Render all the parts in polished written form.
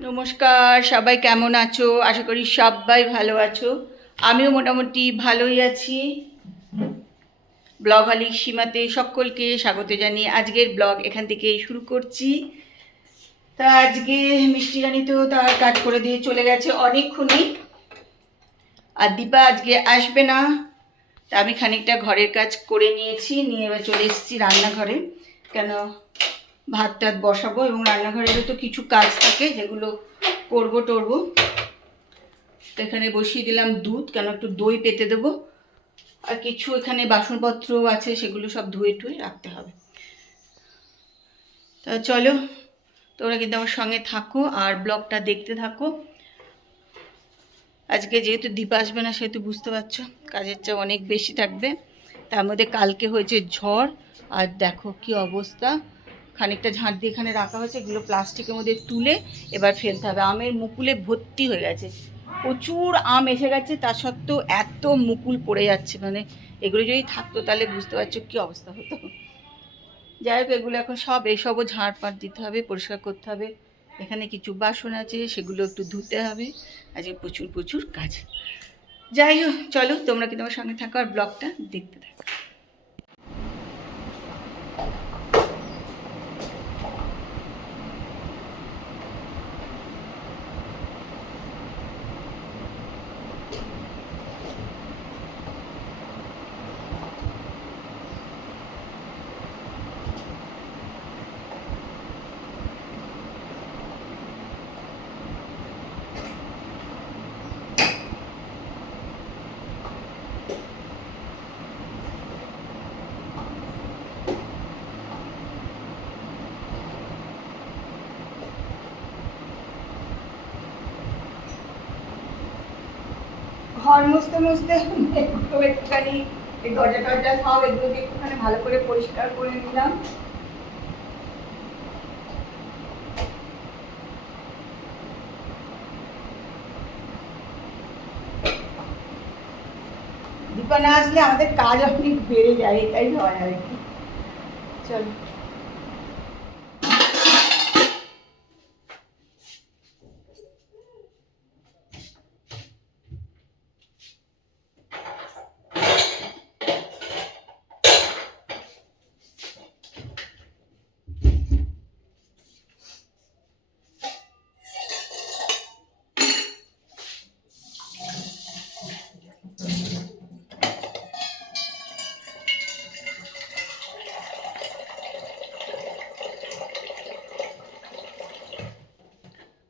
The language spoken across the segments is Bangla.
নমস্কার, সবাই কেমন আছো? আশা করি সবাই ভালো আছো। আমিও মোটামুটি ভালোই আছি। ব্লগ আলিক সীমাতে সকলকে স্বাগত জানিয়ে আজকের ব্লগ এখান থেকে শুরু করছি। তা আজকে মিষ্টি রানী তো তার কাজ করে দিয়ে চলে গেছে অনেকক্ষণই, আর দীপা আজকে আসবে না। তা আমি খানিকটা ঘরের কাজ করে নিয়েছি, নিয়ে এবার চলে এসেছি রান্নাঘরে। কেন ভাত টাত বসাবো এবং রান্নাঘরেরও তো কিছু কাজ থাকে যেগুলো করবো টরবো। তো এখানে বসিয়ে দিলাম দুধ, কেন একটু দই পেতে দেবো, আর কিছু এখানে বাসনপত্র আছে সেগুলো সব ধুয়ে টুয়ে রাখতে হবে। তা চলো, তোমরা কিন্তু আমার সঙ্গে থাকো আর ব্লগটা দেখতে থাকো। আজকে যেহেতু দীপা আসবে না সেহেতু বুঝতে পারছো কাজের চাপ অনেক বেশি থাকবে। তার মধ্যে কালকে হয়েছে ঝড়, আর দেখো কি অবস্থা। খানিকটা ঝাঁট দিয়ে এখানে রাখা হয়েছে, এগুলো প্লাস্টিকের মধ্যে তুলে এবার ফেলতে হবে। আমের মুকুলে ভর্তি হয়ে গেছে, প্রচুর আম এসে গেছে, তা সত্ত্বেও এত মুকুল পড়ে যাচ্ছে, মানে এগুলো যদি থাকতো তাহলে বুঝতে পারছো কী অবস্থা হতো। যাই হোক, এগুলো এখন সব এইসবও ঝাড়পাট দিতে হবে, পরিষ্কার করতে হবে। এখানে কিছু বাসন আছে সেগুলো একটু ধুতে হবে। আজকে প্রচুর প্রচুর কাজ। যাই হোক, চলো তোমরা কিন্তু আমার সঙ্গে থাকো আর ব্লগটা দেখতে থাকো। ঘর মুছতে মুছতে একটুখানি এই দরজা টরজা সব এগুলোকে একটুখানি ভালো করে পরিষ্কার করে নিলাম। দীপা না আসলে আমাদের কাজ অনেক বেড়ে যায়, এটাই হয় আর কি। চলো,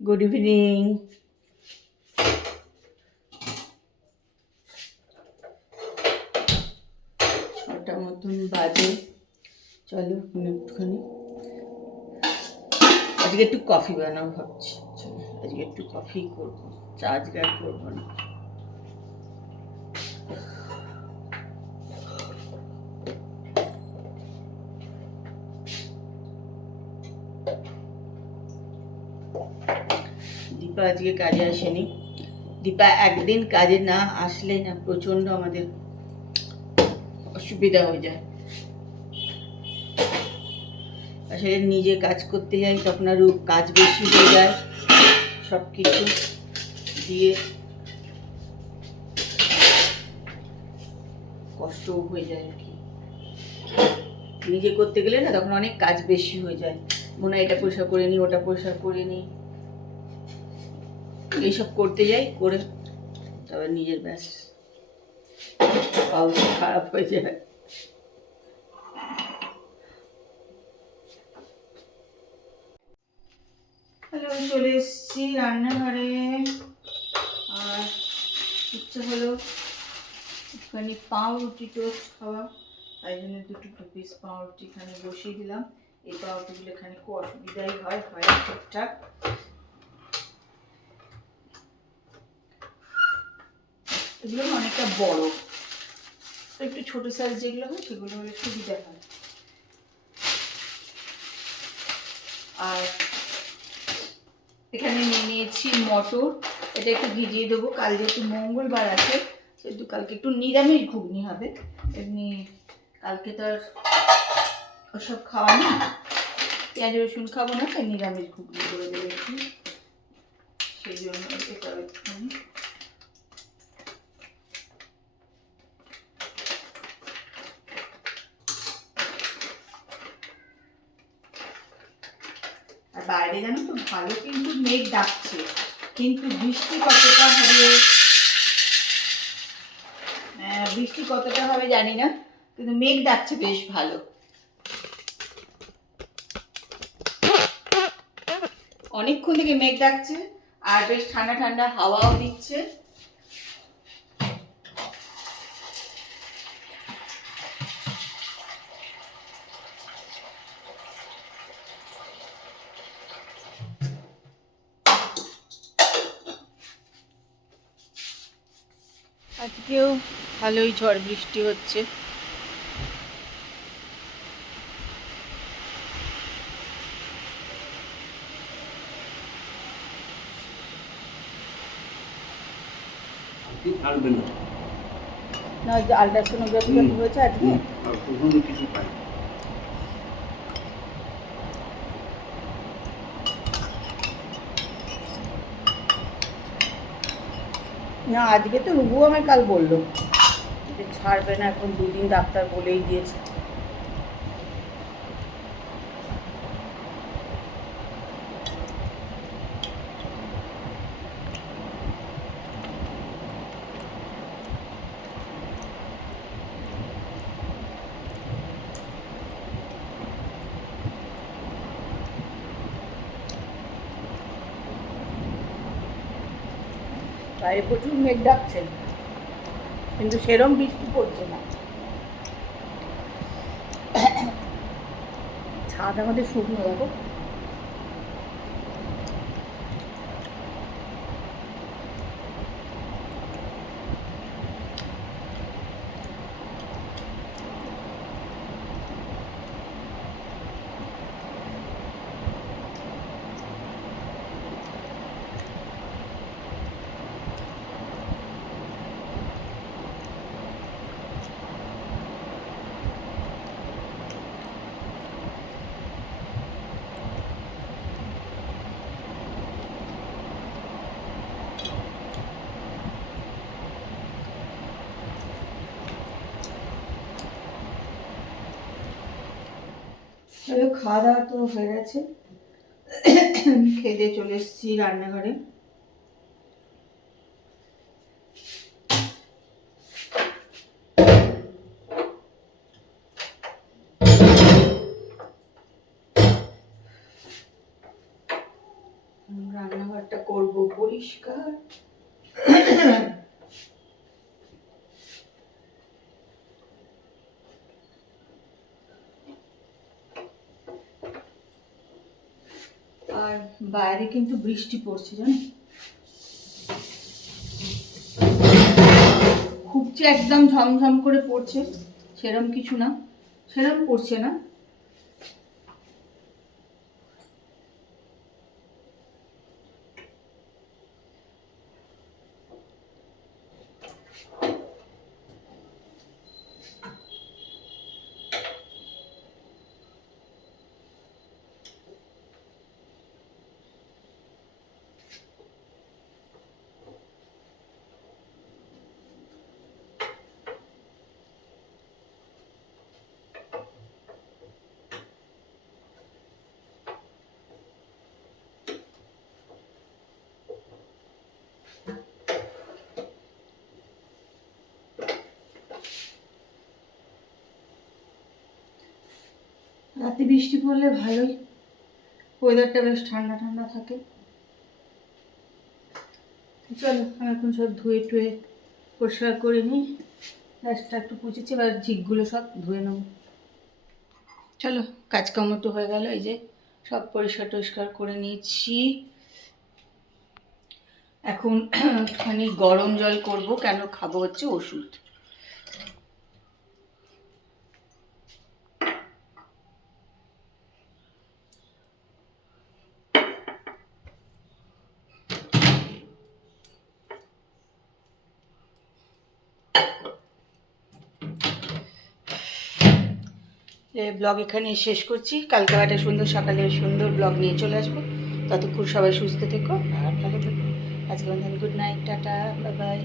গুড ইভিনিং। ছটা মতন বাজে, চলো একটুখানি আজকে একটু কফি বানাবো ভাবছি। চলো আজকে একটু কফি করবো, চা আজকে আর করবো না। দীপা আজকে কাজে আসেনি। দীপা একদিন কাজে না আসলে না প্রচণ্ড আমাদের অসুবিধা হয়ে যায়। আসলে নিজে কাজ করতে যাই তখন আরও কাজ বেশি হয়ে যায়, সব কিছু দিয়ে কষ্টও হয়ে যায় আর কি। নিজে করতে গেলে না তখন অনেক কাজ বেশি হয়ে যায়, মনে হয় এটা পরিষ্কার করে নিই, ওটা পরিষ্কার করে নিই, এইসব করতে যাই, করে তারপর নিজের ব্যাস অবস্থা খারাপ হয়ে যায়। হ্যালো, চলে এসেছি রান্নাঘরে। আর ইচ্ছা হলো একটুখানি পাউরুটি টোস্ট খাওয়া, তাই জন্য দুটো পিস পাউরুটি এখানে বসিয়ে দিলাম। এই পাউরুটিগুলো এখানে খুব অসুবিধাই হয় ঠিকঠাক। এগুলো অনেকটা বড়, একটু ছোট সাইজ যেগুলো হয় সেগুলো হলে সুবিধা হয়। আর এখানে নিয়ে নিয়েছি মটর, এটা একটু ভিজিয়ে দেবো, কাল যেহেতু মঙ্গলবার আছে সেহেতু কালকে একটু নিরামিষ ঘুগনি হবে। এমনি কালকে তো আর ওসব খাওয়া না, পেঁয়াজ রসুন খাবো না, তাই নিরামিষ ঘুগনি করে দেবো একটু, সেই জন্য এটা একটুখানি। আর বাইরে জানো তো ভালো কিন্তু মেঘ ডাকছে, কিন্তু বৃষ্টি কতটা হবে জানি না, কিন্তু মেঘ ডাকছে বেশ ভালো। অনেকক্ষণ থেকে মেঘ ডাকছে আর বেশ ঠান্ডা ঠান্ডা হাওয়াও দিচ্ছে। আজকেও ভালোই ঝড় বৃষ্টি হচ্ছে। না, আলট্রাসোনোগ্রাফি হয়েছে আজকে, না আজকে তো রুবু আমায় কাল বললো যে ছাড়বে না, এখন 2 দিন ডাক্তার বলেই দিয়েছে। বাইরে প্রচুর মেঘ ডাকছে কিন্তু সেরম বৃষ্টি পড়ছে না। ছাদ আমাদের শুকনো, দেখো। খাওয়া দাওয়া তো হয়ে গেছে, খেয়ে দিয়ে চলে এসেছি রান্নাঘরে। রান্নাঘরটা করব পরিষ্কার। আর বাইরে কিন্তু বৃষ্টি পড়ছে, জানো, খুব যে একদম ঝমঝম করে পড়ছে সেরম কিছু না, সেরম পড়ছে না। রাতে বৃষ্টি পড়লে ভালোই, ওয়েদারটা বেশ ঠান্ডা ঠান্ডা থাকে। চলো আমি এখন সব ধুয়ে টুয়ে পরিষ্কার করে নিই। গ্যাসটা একটু পুচেছি, এবার ঝিকগুলো সব ধুয়ে নেব। চলো কাজকর্ম তো হয়ে গেল, এই যে সব পরিষ্কার টরিষ্কার করে নিয়েছি। এখন একটুখানি গরম জল করব, কেন খাবো হচ্ছে ওষুধ। ব্লগ এখানে শেষ করছি। কালকে একটা সুন্দর সকালে সুন্দর ব্লগ নিয়ে চলে আসবো। ততক্ষণ সবাই সুস্থ থেকো আর ভালো থেকো। আজকে good night, tata, bye bye.